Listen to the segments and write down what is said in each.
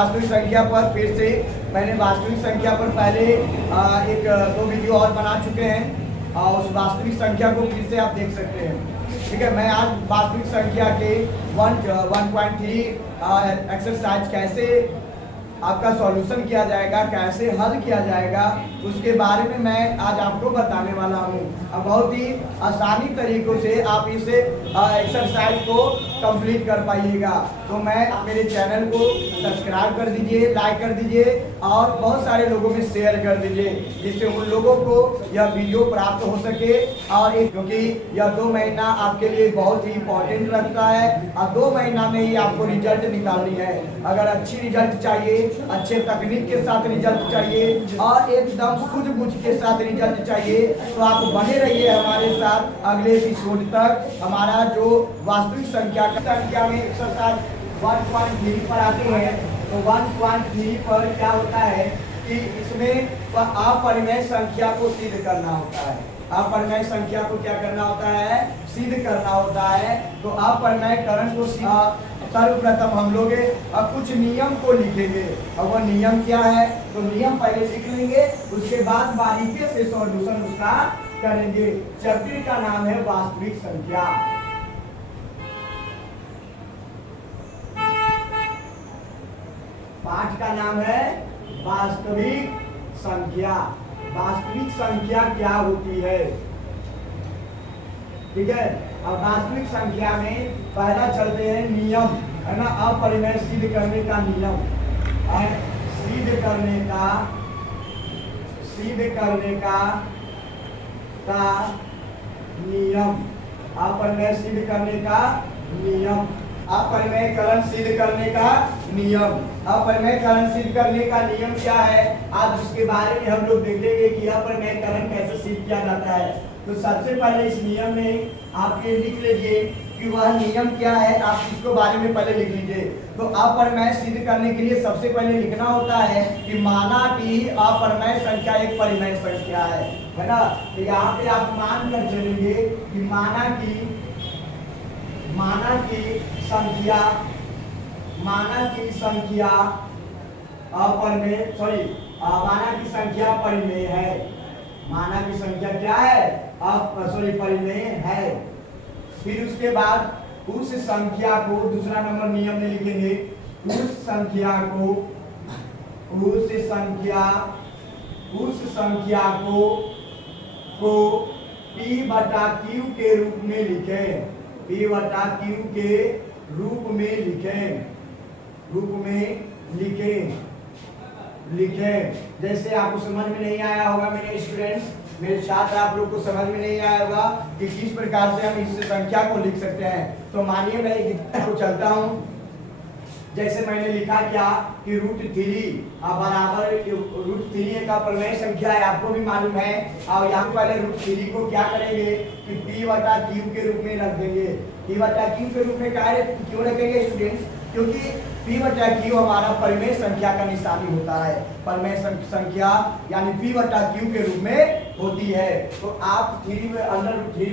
वास्तविक संख्या पर फिर से मैंने वास्तविक संख्या पर पहले एक दो वीडियो और बना चुके हैं और उस वास्तविक संख्या को फिर से आप देख सकते हैं। ठीक है, मैं आज वास्तविक संख्या के 1.3 एक्सरसाइज कैसे आपका सॉल्यूशन किया जाएगा, कैसे हल किया जाएगा, उसके बारे में मैं आज आपको बताने वाला हूँ। बहुत ही आसानी तरीकों से आप इस एक्सरसाइज को कंप्लीट कर पाइएगा। तो मैं मेरे चैनल को सब्सक्राइब कर दीजिए, लाइक कर दीजिए और बहुत सारे लोगों में शेयर कर दीजिए, जिससे उन लोगों को यह वीडियो प्राप्त हो सके। और क्योंकि यह 2 महीना आपके लिए बहुत ही इम्पोर्टेंट रखता है और 2 महीना में ही आपको रिजल्ट निकालनी है। अगर अच्छी रिजल्ट चाहिए, अच्छे तकनीक के साथ रिजल्ट चाहिए और एकदम सूझबूझ के साथ रिजल्ट चाहिए, तो आप बने रहिए हमारे साथ अगले एपिसोड तक। हमारा जो वास्तविक संख्या में एक्सरसाइज 1.3 पर आते हैं, तो 1.3 पर क्या होता है कि इसमें अपरिमेय संख्या को सिद्ध करना होता है। अपरिमेय संख्या को क्या करना होता है? सिद्ध करना होता है। तो अपरिमेयकरण को सर्वप्रथम हम लोग कुछ नियम को लिखेंगे और वह नियम क्या है? तो नियम पहले सीख लेंगे, उसके बाद बारीकी से सॉल्यूशन उसका करेंगे। चैप्टर का नाम है वास्तविक संख्या। पाठ का नाम है वास्तविक संख्या। वास्तविक संख्या क्या होती है? ठीक है, अब वास्तविक संख्या में पहला चलते हैं नियम, है ना। अपरिमेय सिद्ध करने का नियम, सिद्ध करने का नियम, अपरिमेय सिद्ध करने का नियम, अपरिमेयकरण सिद्ध करने का नियम। अपरिमेयकरण सिद्ध करने का नियम क्या है, आज उसके बारे में हम लोग देखेंगे कि अपरिमेयकरण कैसे सिद्ध किया जाता है। तो सबसे पहले इस नियम में आप ये लिख लीजिए कि वह नियम क्या है, आप इसको बारे में पहले लिख लीजिए। तो अपरिमेय सिद्ध करने के लिए सबसे पहले लिखना होता है कि माना कि अपरिमेय संख्या एक परिमेय संख्या है ना। तो यहाँ पे आप मान कर चलेंगे कि माना की संख्या परिमेय है। माना की संख्या क्या है? परिमेय है। फिर उसके बाद उस संख्या को दूसरा नंबर नियम में लिखेंगे, उस संख्या को P/Q के रूप में लिखें। P/Q के रूप में लिखें। जैसे आपको समझ में नहीं आया होगा मेरे स्टूडेंट्स, मेरे छात्र, आप लोग को समझ में नहीं आया होगा कि किस प्रकार से हम इस संख्या को लिख सकते हैं। तो मानिए मैं एक को चलता हूं, जैसे मैंने लिखा क्या कि √3 बराबर √3 एक अपरिमेय संख्या है, आपको भी मालूम है। और यहाँ पहले √3 को क्या करेंगे कि P/Q के रूप में रख देंगे। P/Q के रूप में क्यों रखेंगे स्टूडेंट्स? क्योंकि P/Q हमारा परिमेय संख्या का निशानी होता है। परिमेय संख्या यानी P/Q के रूप में होती है। तो आप 3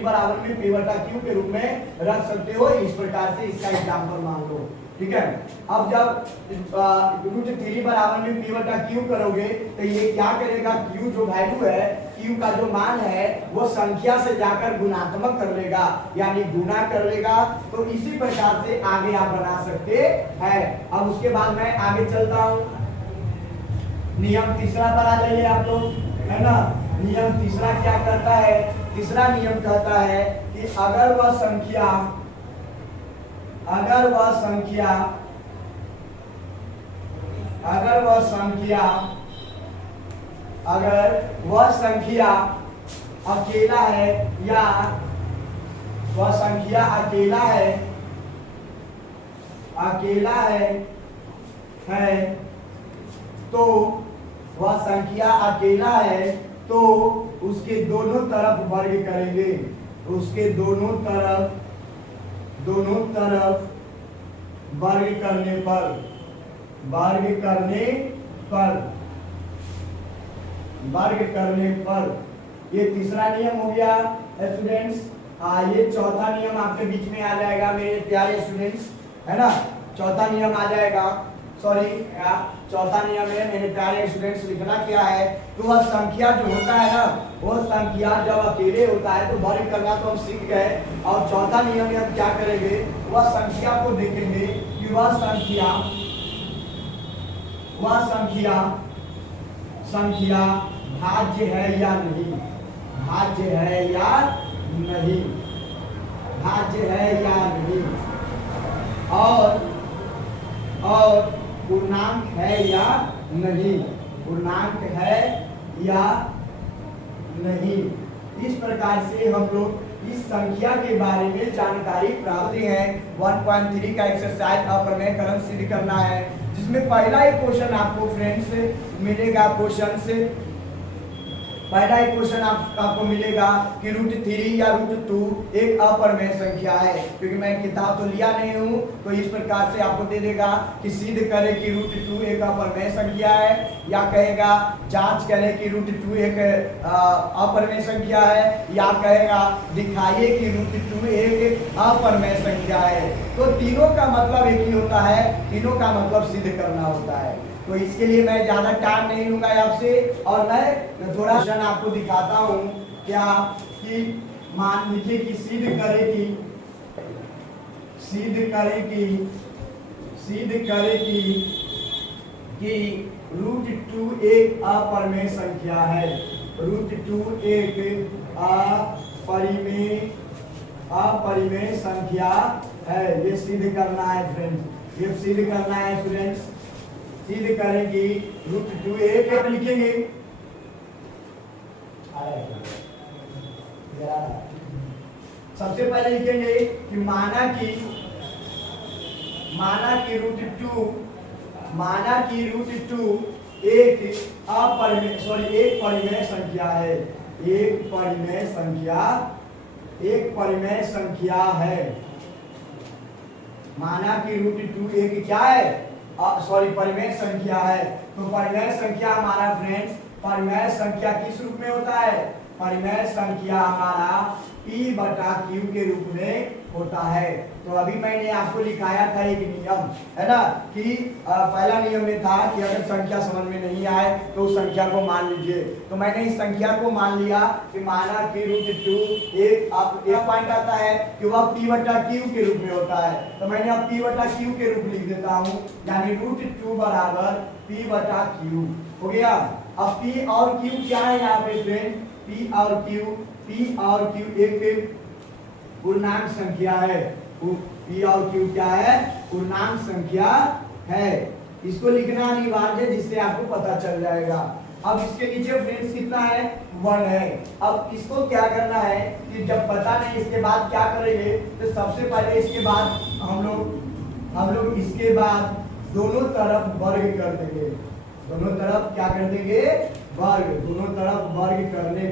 बराबर में P/Q के रूप में रख सकते हो। इस प्रकार से इसका एग्जाम्पल मान लो, ठीक है। अब जब √3 बराबर में P/Q करोगे तो ये क्या करेगा? Q जो वैल्यू है, Q का जो मान है वो संख्या से जाकर गुणात्मक कर लेगा, यानी गुना कर लेगा। तो इसी प्रकार से आगे आप बना सकते हैं। अब उसके बाद मैं आगे चलता हूँ, नियम तीसरा पर आ जाइए आप लोग, है ना। नियम तीसरा क्या करता है? तीसरा नियम कहता है कि अगर वह संख्या अकेला है या वह संख्या अकेला है तो उसके दोनों तरफ वर्ग करेंगे। उसके दोनों तरफ वर्ग करने पर ये तीसरा नियम हो गया स्टूडेंट्स। ये चौथा नियम आपके बीच में आ जाएगा मेरे प्यारे स्टूडेंट्स, है ना। चौथा नियम आ जाएगा सॉरी चौथा नियम है मेरे प्यारे स्टूडेंट्स, लिखना क्या है, तो वह संख्या जो होता है ना, वह संख्या जब अकेले होता है तो वर्ग करना तो हम सीख गए। और चौथा नियम में हम क्या करेंगे, वह संख्या को देखेंगे कि वह संख्या भाज्य है या नहीं, भाज्य है या नहीं, भाज्य है या नहीं, और पूर्णांक है या नहीं, पूर्णांक है या नहीं। इस प्रकार से हम लोग इस संख्या के बारे में जानकारी प्राप्त है। 1.3 का एक्सरसाइज अप्रमेय क्रम सिद्ध करना है, जिसमें पहला एक क्वेश्चन आपको फ्रेंड्स मिलेगा। क्वेश्चन से पहला एक क्वेश्चन आपको मिलेगा कि √3 या √2 एक अपरमेय संख्या है। क्योंकि मैं किताब तो लिया नहीं हूँ, तो इस प्रकार से आपको दे देगा कि सिद्ध करे कि √2 एक अपरमेय संख्या है, या कहेगा जांच करे कि √2 एक अपरमेय संख्या है, या कहेगा दिखाइए कि √2 एक अपरमेय संख्या है। तो तीनों का मतलब एक ही होता है, तीनों का मतलब सिद्ध करना होता है। तो इसके लिए मैं ज्यादा टाइम नहीं लूंगा आपसे, और मैं थोड़ा क्वेश्चन आपको दिखाता हूँ। क्या कि मान लीजिए कि सिद्ध करे कि √2 एक अपरमेय संख्या है, √2 एक अपरिमेय संख्या है। ये सिद्ध करना है फ्रेंड्स, ये सिद्ध करना है स्टूडेंट्स। सिद्ध करेंगे √2 एक लिखेंगे, सबसे पहले लिखेंगे कि माना कि √2 एक परिमेय संख्या है, एक परिमेय संख्या है। माना कि √2 एक क्या है, परिमेय संख्या है। तो परिमेय संख्या हमारा फ्रेंड्स, परिमेय संख्या किस रूप में होता है, परिमेय संख्या हमारा P/Q के रूप में होता है। तो अभी मैंने आपको लिखाया था एक नियम, है ना, कि पहला नियम में था कि अगर संख्या समझ में नहीं आए तो उस संख्या को मान लीजिए। तो मैंने इस संख्या को मान लिया कि माना कि √2 एक पॉइंट आता है कि वह P/Q के रूप में होता है। तो मैंने अब P/Q के रूप लिख देता हूँ, यानी √2 बराबर P/Q हो गया। अब P और Q क्या है यहाँ पे फ्रेंड, P और Q एक पूर्णांक संख्या है। P और Q क्या है, पूर्णांक संख्या है। इसको लिखना अनिवार्य है, जिससे आपको पता चल जाएगा। अब इसके नीचे फ्रेंड्स कितना है, 1 है। अब इसको क्या करना है कि जब पता नहीं इसके बाद क्या करेंगे, तो सबसे पहले इसके बाद हम लोग इसके बाद दोनों तरफ वर्ग कर देंगे। दोनों तरफ क्या कर देंगे, वर्ग। दोनों तरफ वर्ग करने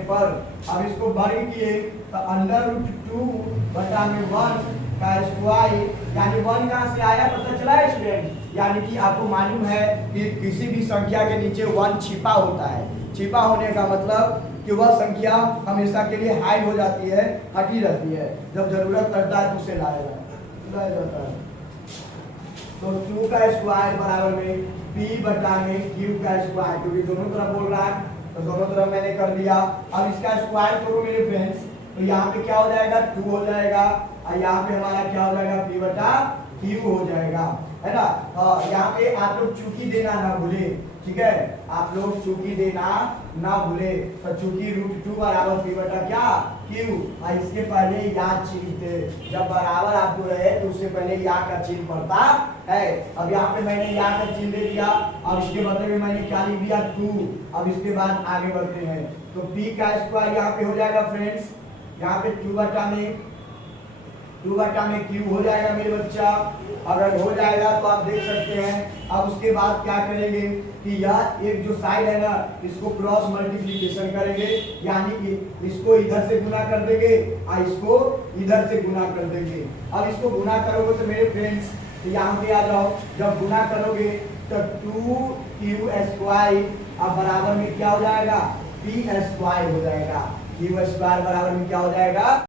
पर अब इसको वर्ग किए तो √2/1 का स्क्वायर, यानी 1 कहाँ से आया पता चला है स्टूडेंट। यानी कि आपको मालूम है कि किसी भी संख्या के नीचे 1 छिपा होता है। छिपा होने का मतलब कि वह संख्या हमेशा के लिए हाइड हो जाती है, हटी रहती है, जब जरूरत पड़ता है तो उसे लाया जाता है। तो 2 का स्क्वायर बराबर में P/Q का स्क्वायर, क्योंकि दोनों तरफ बोल रहा है तो दोनों तरफ मैंने कर दिया। अब इसका स्क्वायर करो मेरे फ्रेंड्स, तो यहाँ पे क्या हो जाएगा, 2 हो जाएगा, और यहाँ पे हमारा क्या हो जाएगा, P/Q हो जाएगा, है ना। यहाँ पे आप लोग चूकी देना ना भूले, ठीक है, आप लोग चूकी देना ना भूले। तो चूंकि √2 बराबर P/Q, और इसके पहले या चिन्ह थे, जब बराबर आपको रहे तो उससे पहले या का चिन्ह पड़ता है। अब यहाँ पे मैंने या का चिन्ह दे दिया, और इसके बदले में मैंने क्या लिख दिया, 2। अब इसके बाद आगे बढ़ते हैं, तो P का स्क्वायर यहाँ पे हो जाएगा फ्रेंड्स, यहाँ पे 2/Q हो जाएगा मेरे बच्चा। अगर हो जाएगा तो आप देख सकते हैं। अब उसके बाद क्या करेंगे कि यह एक जो साइड है ना, इसको क्रॉस मल्टीप्लिकेशन करेंगे, यानी कि इसको इधर से गुना कर देंगे और इसको इधर से गुना कर देंगे। अब इसको गुना करोगे तो मेरे फ्रेंड्स यहाँ पे आ जाओ, जब गुना करोगे तो 2Q² अब बराबर में क्या हो जाएगा, P² हो जाएगा। Q² बराबर में क्या हो जाएगा,